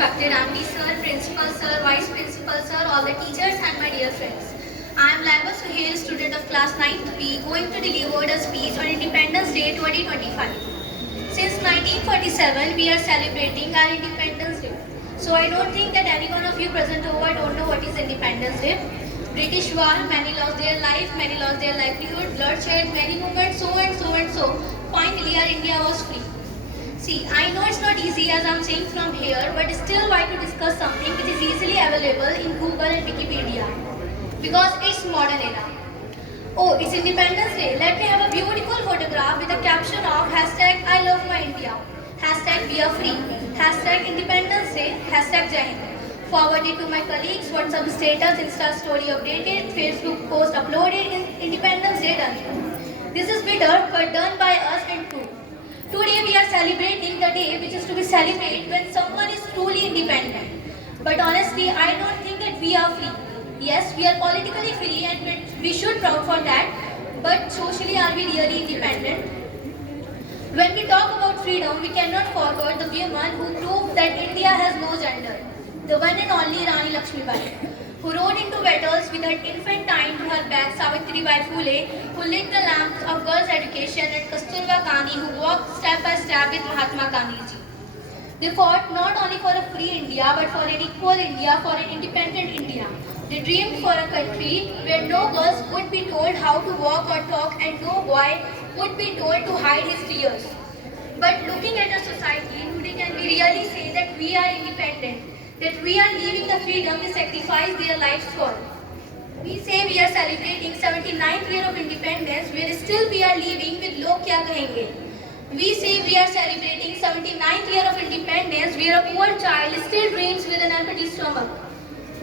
respected MD sir, principal sir, vice principal sir, all the teachers and my dear friends. I am Laiba Suhail, student of class 9th B, going to deliver a speech on Independence Day 2025. Since 1947, we are celebrating our Independence Day. So I don't think that any one of you present over don't know what is Independence Day. British war, many lost their life, many lost their livelihood, bloodshed, many movements, so and so and so. Finally, our India was free. See, I know it's not easy as I'm saying from here, but still why to discuss something which is easily available in Google and Wikipedia. Because it's modern era. Oh, it's Independence Day. Let me have a beautiful photograph with a caption of hashtag I love my India, hashtag we are free, hashtag Independence Day, hashtag Jai Hind. Forwarded to my colleagues, WhatsApp status, Insta story updated, Facebook post uploaded, Independence Day done. This is bitter but done by us and true. Today we are celebrating the day which is to be celebrated when someone is truly independent. But honestly, I don't think that we are free. Yes, we are politically free and we should proud for that. But socially, are we really independent? When we talk about freedom, we cannot forget the woman who proved that India has no gender. The one and only Rani Lakshmibai, who rode into battles with her infant tied to her back, Savitribai Phule, who lit the lamps of girls' education, and Kasturba Gandhi, who walked step by step with Mahatma Gandhi ji. They fought not only for a free India, but for an equal India, for an independent India. They dreamed for a country where no girls would be told how to walk or talk, and no boy would be told to hide his tears. But looking at our society, today can we really say that we are independent? That we are leaving the freedom we sacrificed their lives for. We say we are celebrating 79th year of independence, where still we are living with log kya kahenge. We say we are celebrating 79th year of independence, where a poor child still dreams with an empty stomach.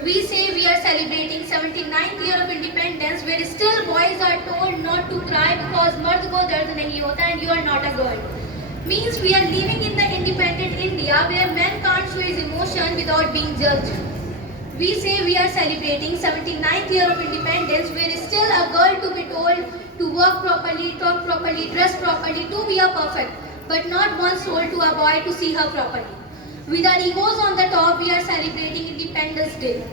We say we are celebrating 79th year of independence, where still boys are told not to cry because mard ko dard nahi hota and you are not a girl. Means we are living in the independent India where man can't show his emotion without being judged. We say we are celebrating 79th year of independence, where still a girl to be told to work properly, talk properly, dress properly, to be a perfect, but not one soul to a boy to see her properly. With our egos on the top, we are celebrating Independence Day.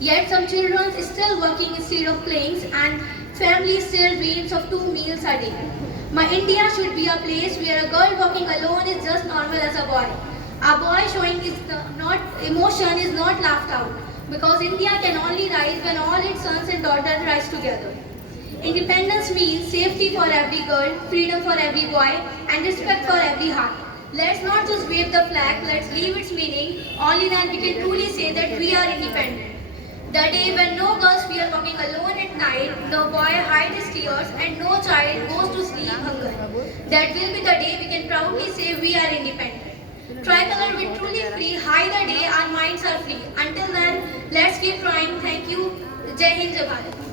Yet some children still working instead of playing, and families still dreams of 2 meals a day. My India should be a place where a girl walking alone is just normal as a boy. A boy showing his emotion is not laughed out, because India can only rise when all its sons and daughters rise together. Independence means safety for every girl, freedom for every boy, and respect for every heart. Let's not just wave the flag, let's leave its meaning. Only then we can truly say that we are independent. The day when no girls fear walking alone at night, no boy hides his tears, and no child goes to sleep hunger. That will be the day we can proudly say we are independent. Tricolor will truly free, high the day our minds are free. Until then, let's keep trying. Thank you. Jai Hind, Jai Bharat.